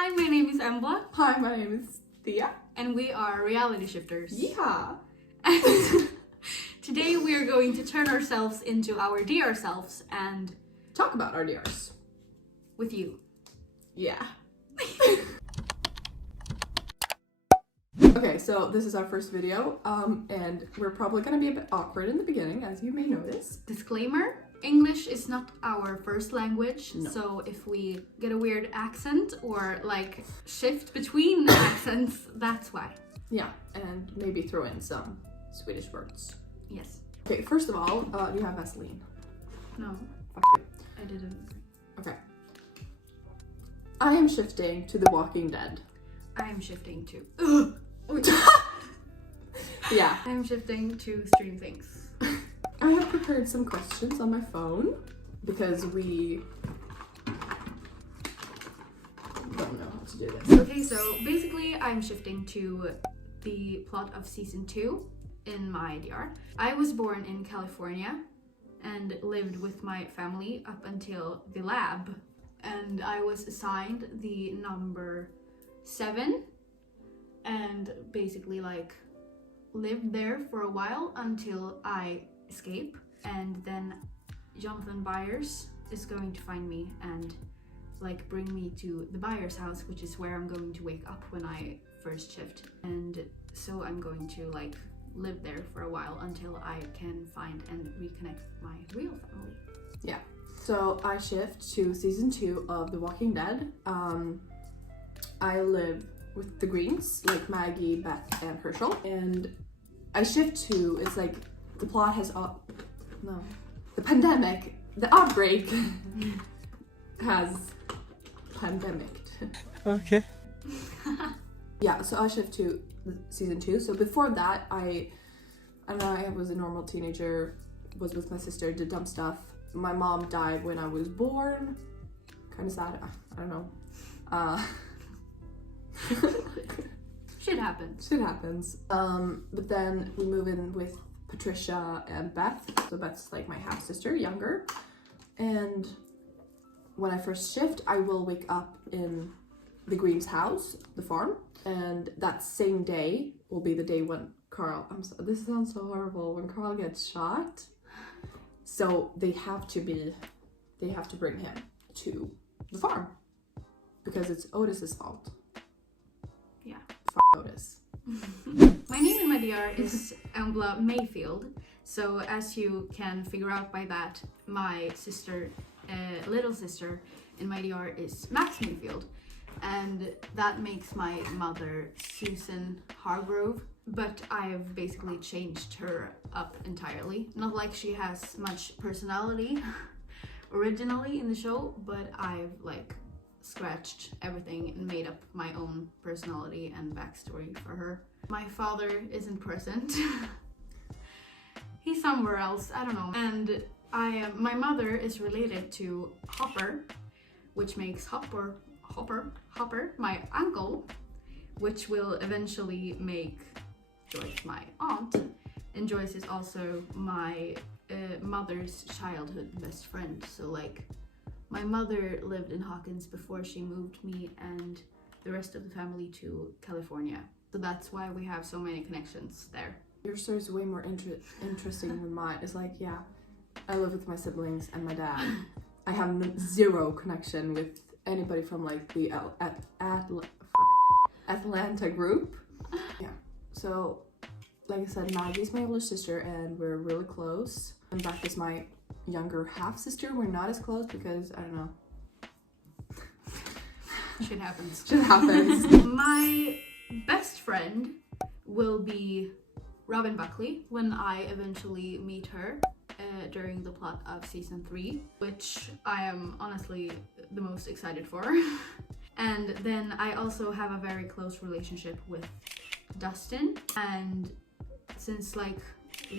Hi, my name is Embla. Hi, my name is Thea. And we are reality shifters. Yeah. Today we are going to turn ourselves into our dear selves and talk about our DRs. With you. Yeah. Okay, so this is our first video, and we're probably gonna be a bit awkward in the beginning, as you may notice. Disclaimer, English is not our first language, No. so if we get a weird accent or like shift between accents, that's why. Yeah, and maybe throw in some Swedish words. Yes. Okay, first of all, do you have Vaseline? No, Fuck you. I didn't. Okay. I am shifting to The Walking Dead. I am shifting to... Yeah. I am shifting to Stream Things. I have prepared some questions on my phone because we don't know how to do this. Okay, so basically I'm shifting to the plot of season 2 in my DR. I was born in California and lived with my family up until the lab, and I was assigned the number 7 and basically like lived there for a while until I escape, and then Jonathan Byers is going to find me and like bring me to the Byers house, which is where I'm going to wake up when I first shift, and so I'm going to like live there for a while until I can find and reconnect with my real family. Yeah. So I shift to season 2 of The Walking Dead. I live with the Greens, like Maggie, Beth, and Herschel, and I shift to, it's like the plot has the pandemic, the outbreak has pandemicked. Okay. Yeah, so I shift to season 2. So before that, I don't know, I was a normal teenager, was with my sister, did dumb stuff. My mom died when I was born. Kind of sad. I don't know. Shit happens. Shit happens. But then we move in with Patricia and Beth. So Beth's like my half sister, younger. And when I first shift, I will wake up in the Green's house, the farm. And that same day will be the day when Carl, this sounds so horrible, when Carl gets shot. So they have to bring him to the farm because it's Otis's fault. Yeah. Fuck Otis. My name in my DR is Embla Mayfield, so as you can figure out by that, my sister, little sister in my DR is Max Mayfield, and that makes my mother Susan Hargrove, but I've basically changed her up entirely. Not like she has much personality originally in the show, but I've like scratched everything and made up my own personality and backstory for her. My father isn't present. He's somewhere else, I don't know. And my mother is related to Hopper, which makes Hopper my uncle, which will eventually make Joyce my aunt. And Joyce is also my mother's childhood best friend. So like, my mother lived in Hawkins before she moved me and the rest of the family to California. So that's why we have so many connections there. Your story is way more interesting than mine. It's like, yeah, I live with my siblings and my dad. I have zero connection with anybody from like the Atlanta group. Yeah, so like I said, Maggie's my older sister and we're really close. And Beth is my younger half sister. We're not as close because I don't know. Shit happens. Shit happens. My best friend will be Robin Buckley when I eventually meet her during the plot of season 3, which I am honestly the most excited for. And then I also have a very close relationship with Dustin, and since like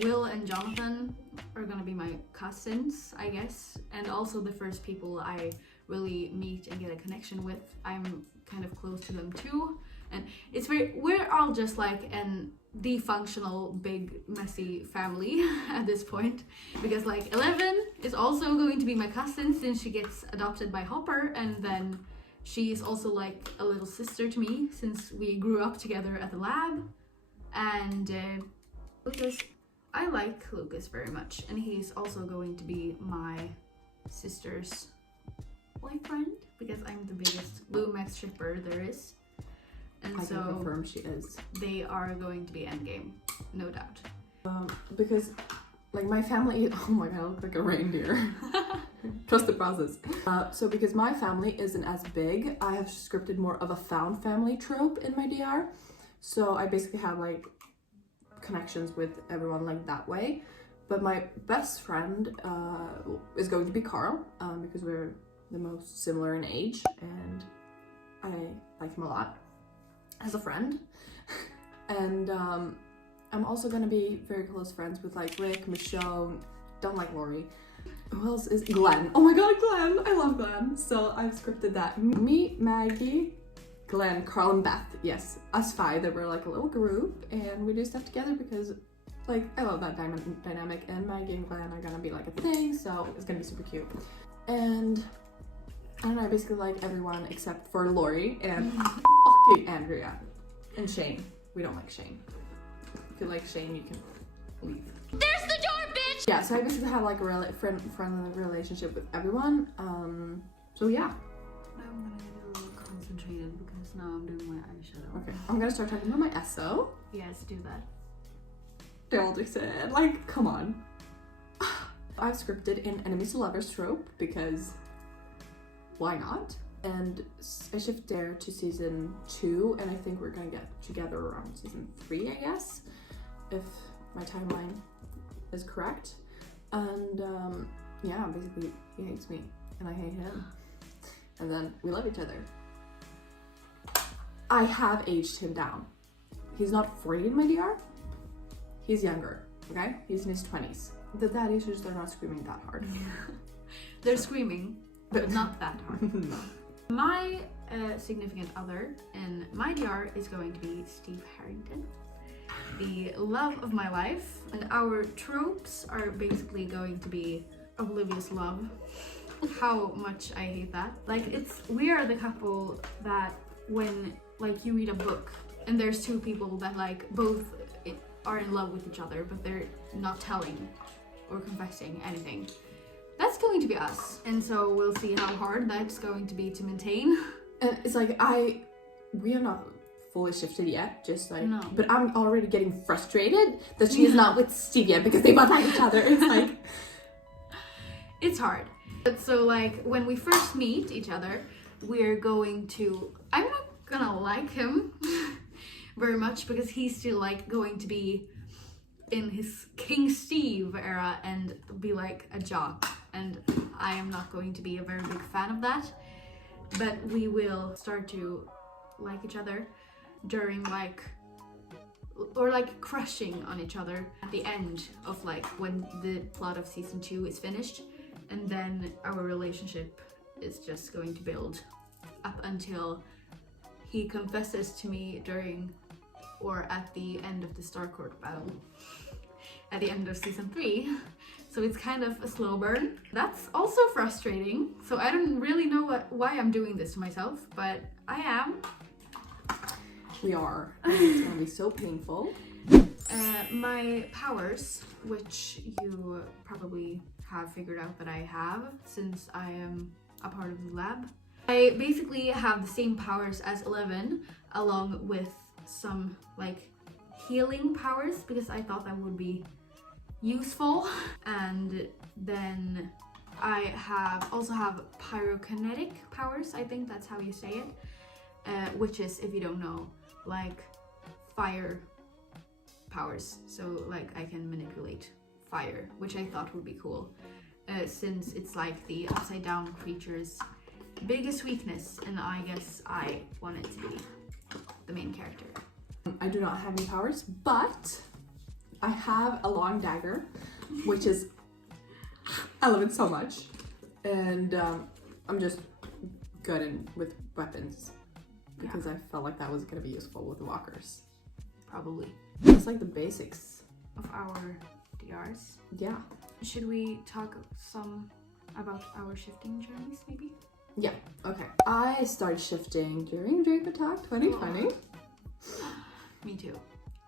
Will and Jonathan are gonna be my cousins, I guess, and also the first people I really meet and get a connection with, I'm kind of close to them too. And it's we're all just like an defunctional, big, messy family at this point, because like 11 is also going to be my cousin since she gets adopted by Hopper, and then She's also like a little sister to me since we grew up together at the lab. And Lucas, I like Lucas very much, and he's also going to be my sister's boyfriend because I'm the biggest Lumex shipper there is. And I so can confirm she is. they are going to be endgame, no doubt. Because like my family, oh my god, I look like a reindeer. Trust the process. So because my family isn't as big, I have scripted more of a found family trope in my DR. So I basically have like connections with everyone like that way. But my best friend is going to be Carl, because we're the most similar in age, and I like him a lot as a friend. And I'm also gonna be very close friends with like Rick, Michonne, don't like Lori. Who else is Glenn? Oh my god, Glenn! I love Glenn. So I've scripted that. Me, Maggie, Glenn, Carl, and Beth. Yes, us five that we're like a little group, and we do stuff together because like I love that dynamic. And Maggie and Glenn are gonna be like a thing, so it's gonna be super cute. And I don't know, I basically like everyone except for Lori and fucking Andrea and Shane. We don't like Shane. If you like Shane, you can leave. There's the door, bitch! Yeah, so I basically have like a friendly relationship with everyone. So yeah. I'm gonna get a little concentrated because now I'm doing my eyeshadow. Okay, I'm gonna start talking about my SO. Yes, do that. Don't do it. Like, come on. I've scripted in enemies to lovers trope because why not? And I shift there to season 2, and I think we're gonna get together around season 3, I guess, if my timeline is correct. And yeah, basically he hates me and I hate him, and then we love each other. I have aged him down. He's not 40 in my DR. He's younger, okay? He's in his 20s. The dad issues, they're not screaming that hard. They're screaming, but not that hard. No. My significant other in my DR is going to be Steve Harrington, the love of my life. And our tropes are basically going to be oblivious love. How much I hate that. Like, we are the couple that when like you read a book and there's two people that like both are in love with each other, but they're not telling or confessing anything. That's going to be us. And so we'll see how hard that's going to be to maintain. And it's like, we are not fully shifted yet, just like, no. But I'm already getting frustrated that she is not with Steve yet because they both like each other. It's like, it's hard. But so like when we first meet each other, we're going to, I'm not gonna like him very much because he's still like going to be in his King Steve era and be like a jock, and I am not going to be a very big fan of that. But we will start to like each other during like, or like crushing on each other at the end of like when the plot of season 2 is finished, and then our relationship is just going to build up until he confesses to me during or at the end of the Starcourt battle at the end of season 3. So it's kind of a slow burn. That's also frustrating. So I don't really know why I'm doing this to myself, but I am. we are. And it's gonna be so painful. My powers, which you probably have figured out that I have since I am a part of the lab. I basically have the same powers as 11, along with some like healing powers because I thought that would be useful. And then I also have pyrokinetic powers, I think that's how you say it, which is, if you don't know, like fire powers. So like I can manipulate fire, which I thought would be cool, since it's like the upside down creature's biggest weakness, and I guess I want it to be the main character. I do not have any powers, but I have a long dagger, which is, I love it so much. And I'm just good with weapons because I felt like that was going to be useful with the walkers. Probably. It's like the basics Of our DRs. Yeah. Should we talk some about our shifting journeys maybe? Yeah, okay. I started shifting during Draco Talk 2020. Me too.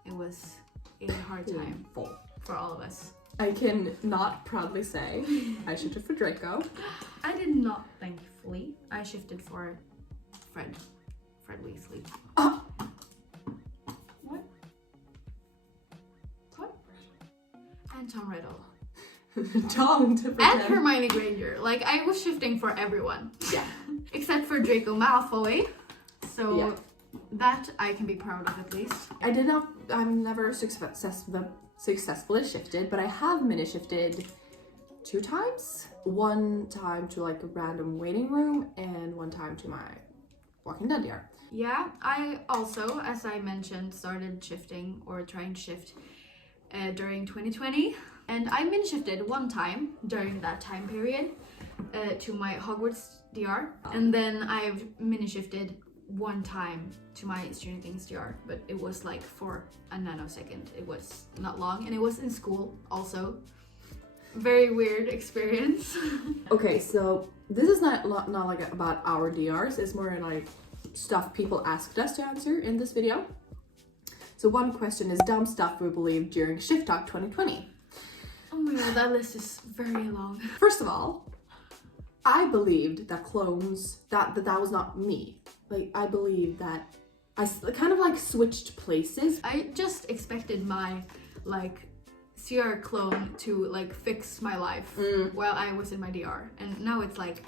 It was a hard time for all of us. I can not proudly say I shifted for Draco. I did not, thankfully. I shifted for Fred Weasley. What? And Tom Riddle. Tom to pretend. And Hermione Granger. Like, I was shifting for everyone. Yeah. Except for Draco Malfoy. So that I can be proud of at least. I'm never successfully shifted, but I have mini shifted 2 times. One time to like a random waiting room and one time to my Walking Dead DR. Yeah, I also, as I mentioned, started shifting or trying to shift during 2020. And I mini shifted 1 time during that time period to my Hogwarts DR. And then I've mini shifted 1 time to my Stranger Things DR, but it was like for a nanosecond. It was not long, and it was in school also. Very weird experience. Okay, so this is not like about our DRs. It's more like stuff people asked us to answer in this video. So one question is dumb stuff we believed during Shift Talk 2020. Oh my god, that list is very long. First of all, I believed that clones, that was not me. Like, I believe that I kind of like switched places. I just expected my like CR clone to like fix my life while I was in my DR, and now it's like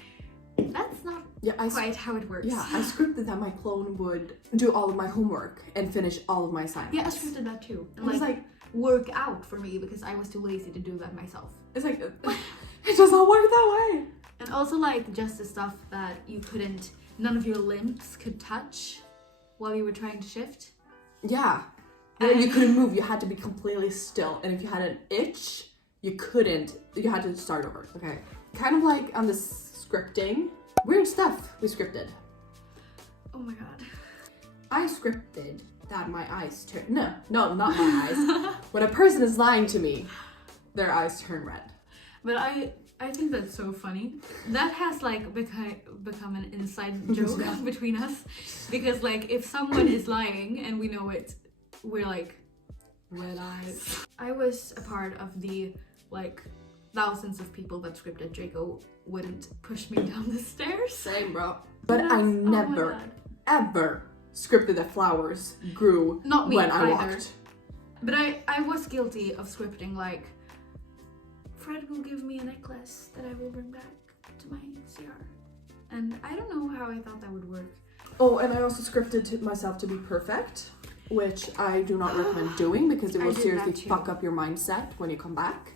that's not quite how it works. Yeah, I scripted that my clone would do all of my homework and finish all of my assignments. Yeah, I scripted that too. And like work out for me because I was too lazy to do that myself. It's like it does not work that way. And also like just the stuff that none of your limbs could touch while you were trying to shift. Yeah. And you couldn't move, you had to be completely still. And if you had an itch, you had to start over, okay? Kind of like on the scripting. Weird stuff we scripted. Oh my god. I scripted that my eyes turn, no, not my eyes. When a person is lying to me, their eyes turn red. But I think that's so funny. That has like become an inside joke between us, because like if someone is lying and we know it, we're like red eyes. I was a part of the like thousands of people that scripted Draco wouldn't push me down the stairs. Same, bro. But I never ever scripted that flowers grew not me when either. I walked. But I was guilty of scripting like Fred will give me a necklace that I will bring back to my CR. And I don't know how I thought that would work. Oh, and I also scripted myself to be perfect, which I do not recommend doing because it will seriously fuck up your mindset when you come back.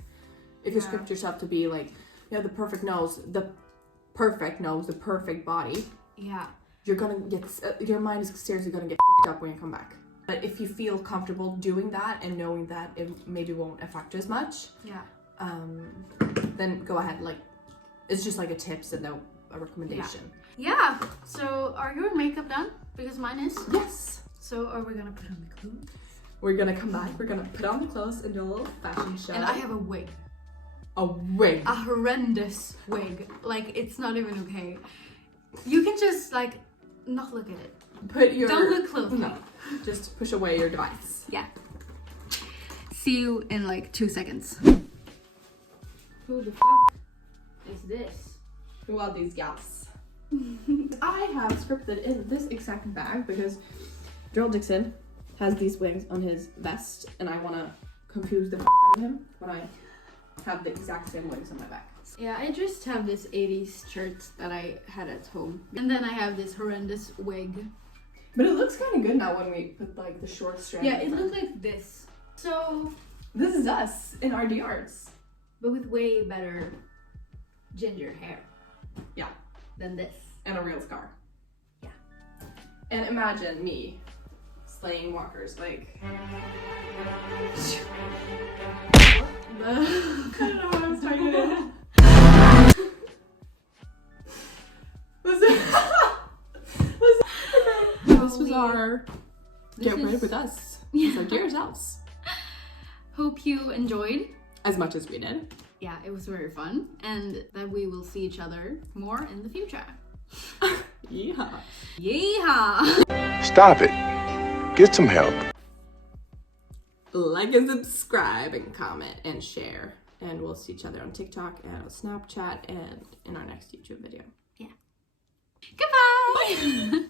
If you script yourself to be like, the perfect nose, the perfect body. Yeah. You're gonna get, your mind is seriously gonna get fucked up when you come back. But if you feel comfortable doing that and knowing that it maybe won't affect you as much, then go ahead. Like, it's just like a tips and no a recommendation. Yeah. So are your makeup done? Because mine is. Yes. So are we gonna put on the clothes? We're gonna come back. We're gonna put on the clothes and do a little fashion show. And I have a wig. A wig. A horrendous wig. Like, it's not even okay. You can just like not look at it. Don't look closely. No. Just push away your device. Yeah. See you in like 2 seconds. Who the fuck is this? Who are these guys? I have scripted in this exact bag because Joel Dixon has these wings on his vest and I want to confuse the fuck out of him when I have the exact same wings on my back. Yeah, I just have this 80s shirt that I had at home. And then I have this horrendous wig. But it looks kind of good now when we put like the short strand. Yeah, it looks like this. So this is us in our DRs. But with way better ginger hair. Yeah. Than this. And a real scar. Yeah. And imagine me slaying walkers like... I don't know what I was trying to do. This was our get ready with us. So dear selves. Hope you enjoyed. As much as we did. Yeah, it was very fun. And that we will see each other more in the future. Yeehaw. Yeehaw! Stop it. Get some help. Like and subscribe and comment and share. And we'll see each other on TikTok and on Snapchat and in our next YouTube video. Yeah. Goodbye!